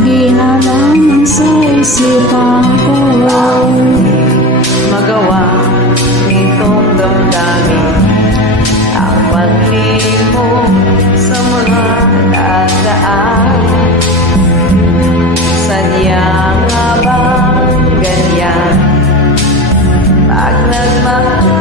Lagi na lang sa isipan ko magawa nitong damdamin ang paglihok sa mga dadaan. Sadya nga bang ganyan pag nagmahal?